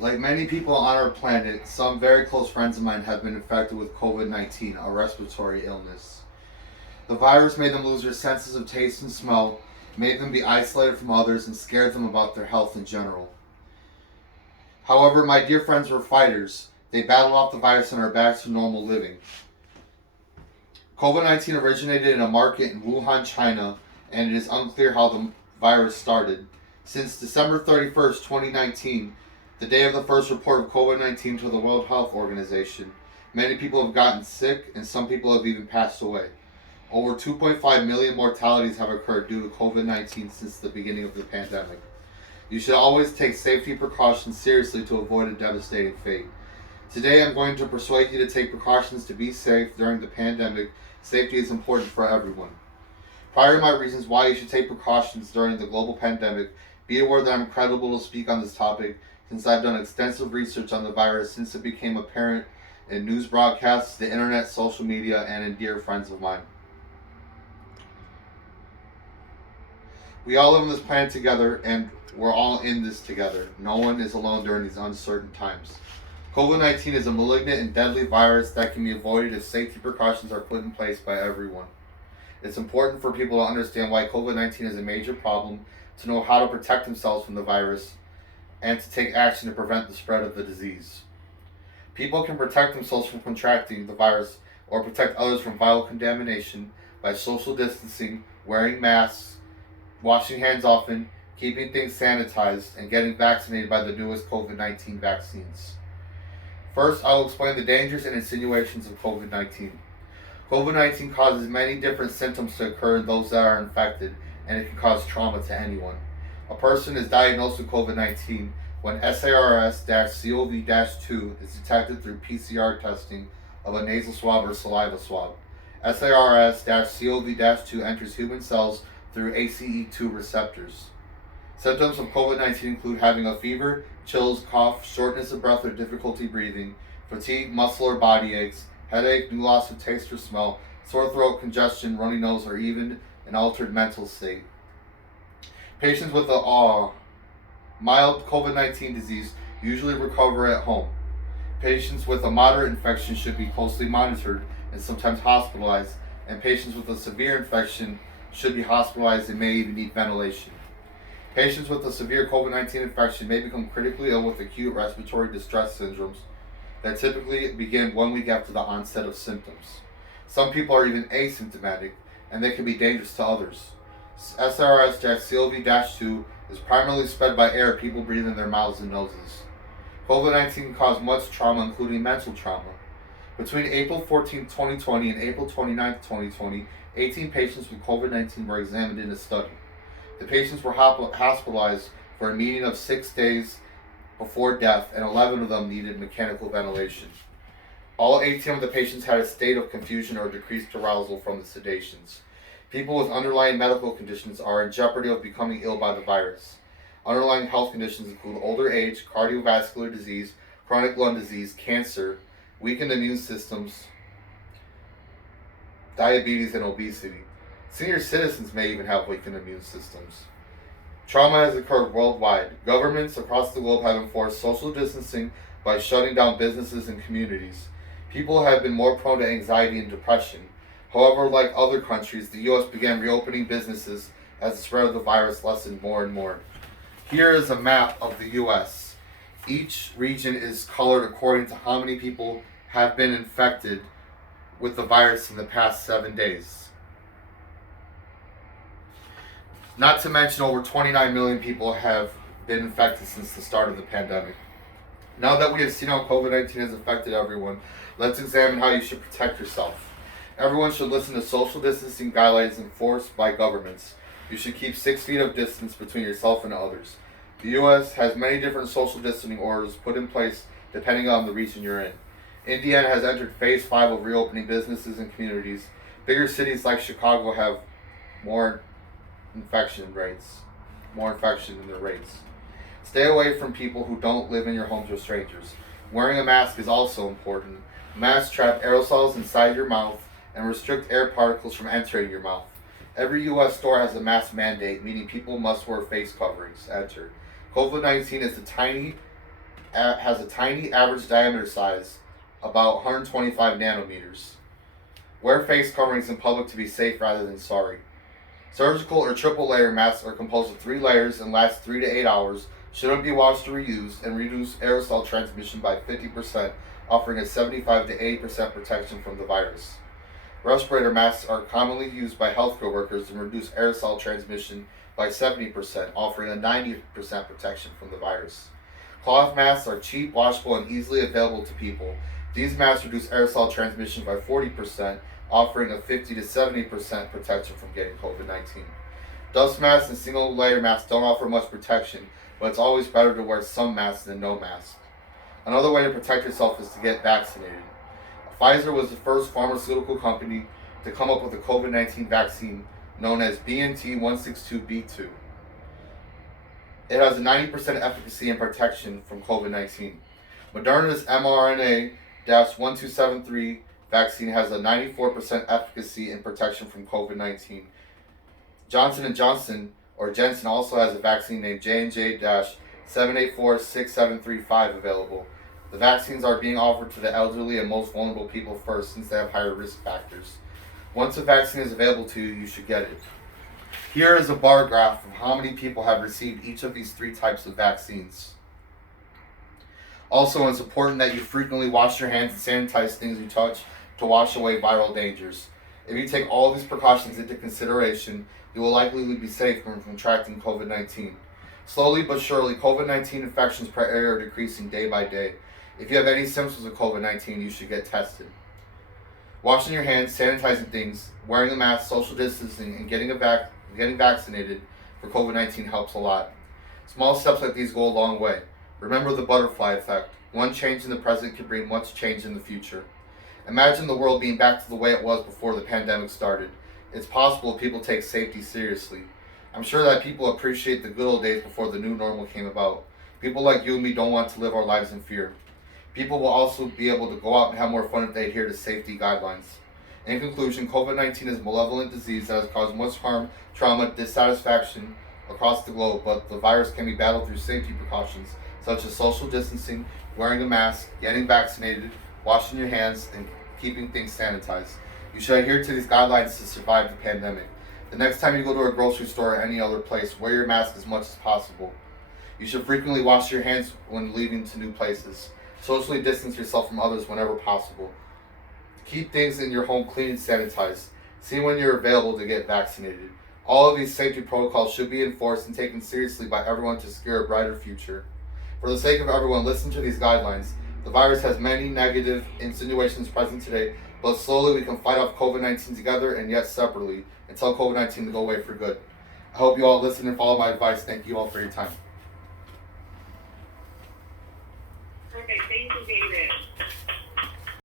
Like many people on our planet, some very close friends of mine have been infected with COVID-19, a respiratory illness. The virus made them lose their senses of taste and smell, made them be isolated from others, and scared them about their health in general. However, my dear friends were fighters. They battled off the virus and are back to normal living. COVID-19 originated in a market in Wuhan, China, and it is unclear how the virus started. Since December 31st, 2019, the day of the first report of COVID-19 to the World Health Organization, many people have gotten sick and some people have even passed away. Over 2.5 million mortalities have occurred due to COVID-19 since the beginning of the pandemic. You should always take safety precautions seriously to avoid a devastating fate. Today I'm going to persuade you to take precautions to be safe during the pandemic. Safety is important for everyone. Prior to my reasons why you should take precautions during the global pandemic, be aware that I'm credible to speak on this topic since I've done extensive research on the virus since it became apparent in news broadcasts, the internet, social media, and in dear friends of mine. We all live on this planet together and we're all in this together. No one is alone during these uncertain times. COVID-19 is a malignant and deadly virus that can be avoided if safety precautions are put in place by everyone. It's important for people to understand why COVID-19 is a major problem, to know how to protect themselves from the virus, and to take action to prevent the spread of the disease. People can protect themselves from contracting the virus or protect others from viral contamination by social distancing, wearing masks, washing hands often, keeping things sanitized, and getting vaccinated by the newest COVID-19 vaccines. First, I will explain the dangers and insinuations of COVID-19. COVID-19 causes many different symptoms to occur in those that are infected, and it can cause trauma to anyone. A person is diagnosed with COVID-19 when SARS-CoV-2 is detected through PCR testing of a nasal swab or saliva swab. SARS-CoV-2 enters human cells through ACE2 receptors. Symptoms of COVID-19 include having a fever, chills, cough, shortness of breath or difficulty breathing, fatigue, muscle or body aches, headache, new loss of taste or smell, sore throat, congestion, runny nose, or even an altered mental state. Patients with a mild COVID-19 disease usually recover at home. Patients with a moderate infection should be closely monitored and sometimes hospitalized, and patients with a severe infection should be hospitalized and may even need ventilation. Patients with a severe COVID-19 infection may become critically ill with acute respiratory distress syndromes that typically begin 1 week after the onset of symptoms. Some people are even asymptomatic, and they can be dangerous to others. SARS-CoV-2 is primarily spread by air people breathe in their mouths and noses. COVID-19 can cause much trauma, including mental trauma. Between April 14, 2020 and April 29, 2020, 18 patients with COVID-19 were examined in a study. The patients were hospitalized for a median of 6 days before death, and 11 of them needed mechanical ventilation. All 18 of the patients had a state of confusion or decreased arousal from the sedations. People with underlying medical conditions are in jeopardy of becoming ill by the virus. Underlying health conditions include older age, cardiovascular disease, chronic lung disease, cancer, weakened immune systems, diabetes, and obesity. Senior citizens may even have weakened immune systems. Trauma has occurred worldwide. Governments across the globe have enforced social distancing by shutting down businesses and communities. People have been more prone to anxiety and depression. However, like other countries, the U.S. began reopening businesses as the spread of the virus lessened more and more. Here is a map of the U.S. Each region is colored according to how many people have been infected with the virus in the past 7 days. Not to mention, over 29 million people have been infected since the start of the pandemic. Now that we have seen how COVID-19 has affected everyone, let's examine how you should protect yourself. Everyone should listen to social distancing guidelines enforced by governments. You should keep 6 feet of distance between yourself and others. The U.S. has many different social distancing orders put in place depending on the region you're in. Indiana has entered phase 5 of reopening businesses and communities. Bigger cities like Chicago have more infection in their rates. Stay away from people who don't live in your homes or strangers. Wearing a mask is also important. Masks trap aerosols inside your mouth and restrict air particles from entering your mouth. Every U.S. store has a mask mandate, meaning people must wear face coverings to enter. COVID-19 is a tiny has a tiny average diameter size, about 125 nanometers. Wear face coverings in public to be safe rather than sorry. Surgical or triple layer masks are composed of 3 layers and last 3 to 8 hours, shouldn't be washed or reused, and reduce aerosol transmission by 50%, offering a 75 to 80% protection from the virus. Respirator masks are commonly used by healthcare workers and reduce aerosol transmission by 70%, offering a 90% protection from the virus. Cloth masks are cheap, washable, and easily available to people. These masks reduce aerosol transmission by 40%, offering a 50 to 70% protection from getting COVID-19. Dust masks and single layer masks don't offer much protection, but it's always better to wear some masks than no mask. Another way to protect yourself is to get vaccinated. Pfizer was the first pharmaceutical company to come up with a COVID-19 vaccine known as BNT162b2. It has a 90% efficacy and protection from COVID-19. Moderna's mRNA-1273 vaccine has a 94% efficacy and protection from COVID-19. Johnson & Johnson, or Jensen, also has a vaccine named J&J-7846735 available. The vaccines are being offered to the elderly and most vulnerable people first, since they have higher risk factors. Once a vaccine is available to you, you should get it. Here is a bar graph of how many people have received each of these 3 types of vaccines. Also, it's important that you frequently wash your hands and sanitize things you touch to wash away viral dangers. If you take all these precautions into consideration, you will likely be safe from contracting COVID-19. Slowly but surely, COVID-19 infections per area are decreasing day by day. If you have any symptoms of COVID-19, you should get tested. Washing your hands, sanitizing things, wearing a mask, social distancing, and getting vaccinated for COVID-19 helps a lot. Small steps like these go a long way. Remember the butterfly effect. One change in the present can bring much change in the future. Imagine the world being back to the way it was before the pandemic started. It's possible if people take safety seriously. I'm sure that people appreciate the good old days before the new normal came about. People like you and me don't want to live our lives in fear. People will also be able to go out and have more fun if they adhere to safety guidelines. In conclusion, COVID-19 is a malevolent disease that has caused much harm, trauma, dissatisfaction across the globe, but the virus can be battled through safety precautions such as social distancing, wearing a mask, getting vaccinated, washing your hands, and keeping things sanitized. You should adhere to these guidelines to survive the pandemic. The next time you go to a grocery store or any other place, wear your mask as much as possible. You should frequently wash your hands when leaving to new places. Socially distance yourself from others whenever possible. Keep things in your home clean and sanitized. See when you're available to get vaccinated. All of these safety protocols should be enforced and taken seriously by everyone to secure a brighter future. For the sake of everyone, listen to these guidelines. The virus has many negative insinuations present today, but slowly we can fight off COVID-19 together and yet separately and tell COVID-19 to go away for good. I hope you all listen and follow my advice. Thank you all for your time. Perfect. Thank you, David.